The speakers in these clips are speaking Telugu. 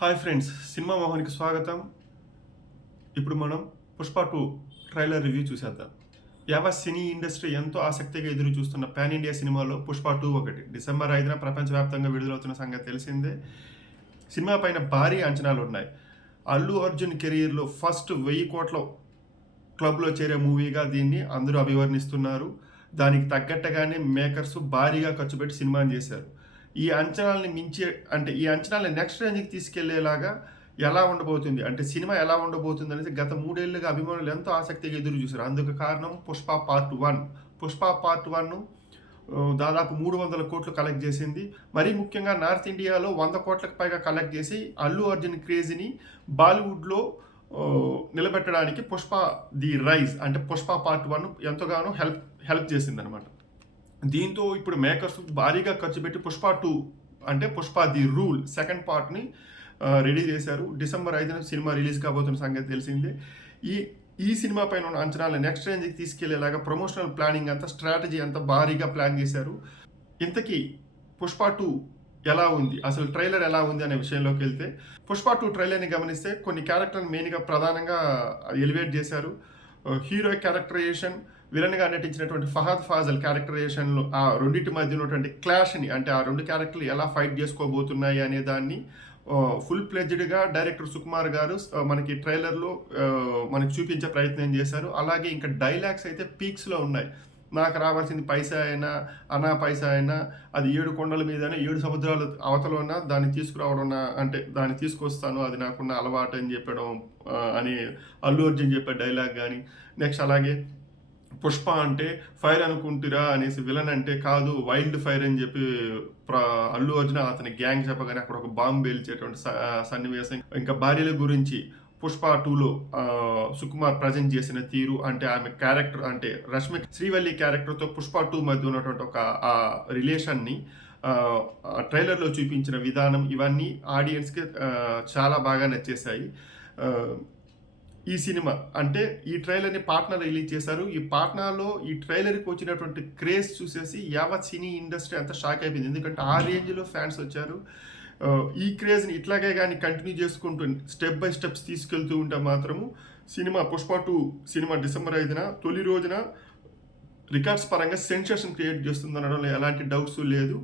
హాయ్ ఫ్రెండ్స్, సినిమా మోహన్కి స్వాగతం. ఇప్పుడు మనం పుష్ప 2 ట్రైలర్ రివ్యూ చూసేద్దాం. యావత్ సినీ ఇండస్ట్రీ ఎంతో ఆసక్తిగా ఎదురు చూస్తున్న పాన్ ఇండియా సినిమాలో పుష్ప 2 ఒకటి. డిసెంబర్ 5న ప్రపంచవ్యాప్తంగా విడుదలవుతున్న సంగతి తెలిసిందే. సినిమా పైన భారీ అంచనాలు ఉన్నాయి. అల్లు అర్జున్ కెరీర్లో ఫస్ట్ 1000 కోట్ల క్లబ్లో చేరే మూవీగా దీన్ని అందరూ అభివర్ణిస్తున్నారు. దానికి తగ్గట్టుగానే మేకర్స్ భారీగా ఖర్చు పెట్టి సినిమాని చేశారు. ఈ అంచనాలని మించి ఈ అంచనాలని నెక్స్ట్ రేంజ్కి తీసుకెళ్లేలాగా ఎలా ఉండబోతుంది, సినిమా ఎలా ఉండబోతుంది అనేది గత 3 ఏళ్లుగా అభిమానులు ఎంతో ఆసక్తిగా ఎదురు చూశారు. అందుకు కారణం పుష్ప పార్ట్ 1. పుష్ప పార్ట్ 1 దాదాపు 300 కోట్లు కలెక్ట్ చేసింది. మరీ ముఖ్యంగా నార్త్ ఇండియాలో 100 కోట్లకు పైగా కలెక్ట్ చేసి అల్లు అర్జున్ క్రేజ్ని బాలీవుడ్లో నిలబెట్టడానికి Pushpa the rise Pushpa part 1 ఎంతగానో హెల్ప్ చేసిందనమాట. దీంతో ఇప్పుడు మేకర్స్ భారీగా ఖర్చు పెట్టి Pushpa 2 Pushpa the rule second పార్ట్ని రెడీ చేశారు. డిసెంబర్ 5న సినిమా రిలీజ్ కాబోతున్న సంగతి తెలిసిందే. ఈ సినిమా పైన ఉన్న అంచనాలు నెక్స్ట్ రేంజ్కి తీసుకెళ్లేలాగా ప్రమోషనల్ ప్లానింగ్ అంతా, స్ట్రాటజీ అంతా భారీగా ప్లాన్ చేశారు. ఇంతకీ పుష్ప 2 ఎలా ఉంది, అసలు ట్రైలర్ ఎలా ఉంది అనే విషయంలోకి వెళ్తే, పుష్ప 2 ట్రైలర్ని గమనిస్తే కొన్ని క్యారెక్టర్ని మెయిన్గా ప్రధానంగా ఎలివేట్ చేశారు. హీరో క్యారెక్టరైజేషన్, విలన్గా నటించినటువంటి ఫహద్ ఫాజల్ క్యారెక్టరైజేషన్లో ఆ రెండింటి మధ్య ఉన్నటువంటి క్లాష్ని, ఆ రెండు క్యారెక్టర్లు ఎలా ఫైట్ చేసుకోబోతున్నాయి అనే దాన్ని ఫుల్ ప్లెడ్జ్డ్గా డైరెక్టర్ సుకుమార్ గారు మనకి ట్రైలర్లో మనకి చూపించే ప్రయత్నం చేశారు. అలాగే ఇంకా డైలాగ్స్ అయితే పీక్స్లో ఉన్నాయి. నాకు రావాల్సింది పైసా అయినా, అనా పైసా అయినా, అది 7 కొండల మీదైనా 7 సముద్రాల అవతలన్నా దాన్ని తీసుకురావడం, దాన్ని తీసుకొస్తాను, అది నాకున్న అలవాటు అని చెప్పడం అని అల్లు అర్జున్ చెప్పే డైలాగ్ కానీ, నెక్స్ట్ అలాగే పుష్ప ఫైర్ అనుకుంటురా అనేసి విలన్ కాదు వైల్డ్ ఫైర్ అని చెప్పి అల్లు అర్జున్ అతని గ్యాంగ్ చెప్పగానే అక్కడ ఒక బాంబు పేల్చేటువంటి సన్నివేశం. ఇంకా భార్యల గురించి పుష్ప 2లో సుకుమార్ ప్రజెంట్ చేసిన తీరు, ఆమె క్యారెక్టర్ రష్మి శ్రీవల్లి క్యారెక్టర్తో పుష్ప 2 మధ్య ఉన్నటువంటి ఒక రిలేషన్ని ట్రైలర్లో చూపించిన విధానం, ఇవన్నీ ఆడియన్స్కి చాలా బాగా నచ్చేసాయి. ఈ సినిమా ఈ ట్రైలర్ని పాట్నాలో రిలీజ్ చేశారు. ఈ పాట్నాలో ఈ ట్రైలర్కి వచ్చినటువంటి క్రేజ్ చూసేసి యావత్ సినీ ఇండస్ట్రీ అంతా షాక్ అయిపోయింది. ఎందుకంటే ఆ రేంజ్లో ఫ్యాన్స్ వచ్చారు. ఈ క్రేజ్ని ఇట్లాగే కానీ కంటిన్యూ చేసుకుంటూ స్టెప్ బై స్టెప్స్ తీసుకెళ్తూ ఉంటే మాత్రము పుష్ప 2 సినిమా డిసెంబర్ 5న తొలి రోజున రికార్డ్స్ పరంగా సెన్సేషన్ క్రియేట్ చేస్తుంది అనడంలో ఎలాంటి డౌట్స్ లేదు.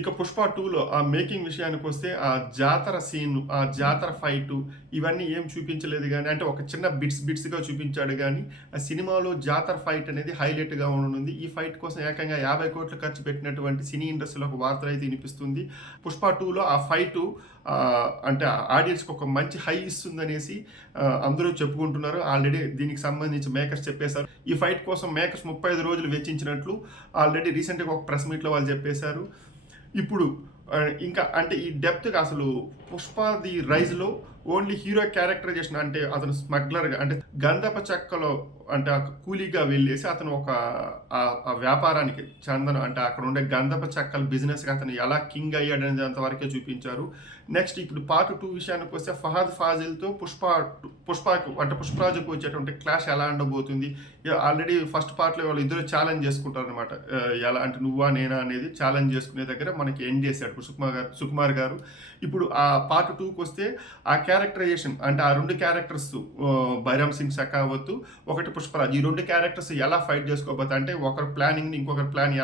ఇక పుష్ప 2లో ఆ మేకింగ్ విషయానికి వస్తే, ఆ జాతర సీన్, ఆ జాతర ఫైటు, ఇవన్నీ ఏం చూపించలేదు కానీ ఒక చిన్న బిట్స్గా చూపించాడు కానీ ఆ సినిమాలో జాతర ఫైట్ అనేది హైలైట్గా ఉండనుంది. ఈ ఫైట్ కోసం ఏకంగా 50 కోట్లు ఖర్చు పెట్టినటువంటి సినీ ఇండస్ట్రీలో ఒక వార్త అయితే వినిపిస్తుంది. పుష్ప 2లో ఆ ఫైటు ఆడియన్స్కి ఒక మంచి హై ఇస్తుందనేసి అందరూ చెప్పుకుంటున్నారు. ఆల్రెడీ దీనికి సంబంధించి మేకర్స్ చెప్పేశారు. ఈ ఫైట్ కోసం మేకర్స్ 35 రోజులు వెచ్చించినట్లు ఆల్రెడీ రీసెంట్గా ఒక ప్రెస్ మీట్లో వాళ్ళు చెప్పేశారు. ఇప్పుడు ఇంకా ఈ డెప్త్గా అసలు పుష్ప ది రైజ్లో ఓన్లీ హీరో క్యారెక్టరైజేషన్, అతను స్మగ్లర్గా గంధప చెక్కలో కూలీగా వెళ్ళేసి అతను ఒక వ్యాపారానికి చందనం అక్కడ ఉండే గంధప చెక్కల బిజినెస్గా అతను ఎలా కింగ్ అయ్యాడనేది అంతవరకే చూపించారు. నెక్స్ట్ ఇప్పుడు పార్ట్ 2 విషయానికి వస్తే, ఫహద్ ఫాజిల్తో పుష్పరాజుకు వచ్చేటువంటి క్లాష్ ఎలా ఉండబోతుంది. ఆల్రెడీ ఫస్ట్ పార్ట్లో వాళ్ళు ఇద్దరు ఛాలెంజ్ చేసుకుంటారు అనమాట. ఎలా నువ్వా నేనా అనేది ఛాలెంజ్ చేసుకునే దగ్గర మనకి ఎండ్ చేశాడు సుకుమార్ గారు. ఇప్పుడు ఆ పార్ట్ 2కి వస్తే ఆ క్యారెక్టరైజేషన్ ఆ రెండు క్యారెక్టర్స్, బైరామ్ సింగ్ షెకావత్, ఒకటి పుష్పరాజ్, ఈ రెండు క్యారెక్టర్స్ ఎలా ఫైట్ చేసుకోబోతే ఒకరి ప్లానింగ్ని ఇంకొకరి ప్లాన్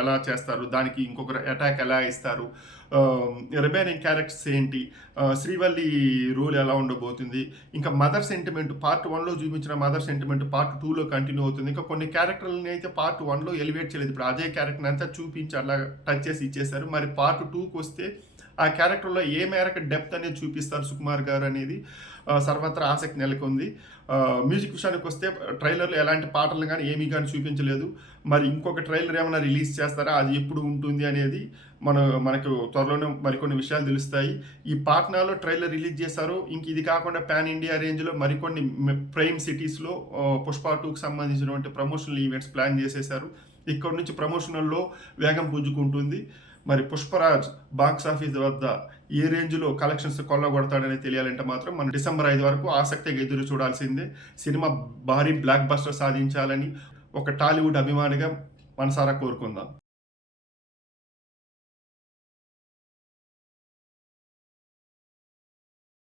ఎలా చేస్తారు, దానికి ఇంకొకరు అటాక్ ఎలా ఇస్తారు, రిమైనింగ్ క్యారెక్టర్స్ ఏంటి, శ్రీవల్లి రోల్ ఎలా ఉండబోతుంది, ఇంకా మదర్ సెంటిమెంట్ పార్ట్ 1లో చూపించిన మదర్ సెంటిమెంట్ పార్ట్ 2లో కంటిన్యూ అవుతుంది. ఇంకా కొన్ని క్యారెక్టర్లని అయితే పార్ట్ 1లో ఎలివేట్ చేయలేదు. ఇప్పుడు అదే క్యారెక్టర్ని అంతా చూపించి అలా టచ్ చేసి ఇచ్చేశారు. మరి పార్ట్ 2కి వస్తే ఆ క్యారెక్టర్లో ఏ మేరకు డెప్త్ అనేది చూపిస్తారు సుకుమార్ గారు అనేది సర్వత్రా ఆసక్తి నెలకొంది. మ్యూజిక్ విషయానికి వస్తే ట్రైలర్లో ఎలాంటి పాటలు కానీ ఏమీ కానీ చూపించలేదు. మరి ఇంకొక ట్రైలర్ ఏమైనా రిలీజ్ చేస్తారా, అది ఎప్పుడు ఉంటుంది అనేది మనకు త్వరలోనే మరికొన్ని విషయాలు తెలుస్తాయి. ఈ పాట్నాలో ట్రైలర్ రిలీజ్ చేశారు. ఇంక ఇది కాకుండా పాన్ ఇండియా రేంజ్లో మరికొన్ని ప్రైమ్ సిటీస్లో పుష్ప 2కి సంబంధించినటువంటి ప్రమోషనల్ ఈవెంట్స్ ప్లాన్ చేసేశారు. ఇక్కడ నుంచి ప్రమోషనల్లో వేగం పుంజుకుంటుంది. మరి పుష్పరాజ్ బాక్స్ ఆఫీస్ వద్ద ఏ రేంజ్లో కలెక్షన్స్ కొల్లగొడతాడని తెలియాలంటే మాత్రం మనం డిసెంబర్ 5 వరకు ఆసక్తిగా ఎదురు చూడాల్సిందే. సినిమా భారీ బ్లాక్ బస్టర్ సాధించాలని ఒక టాలీవుడ్ అభిమానిగా మనసారా కోరుకుందాం.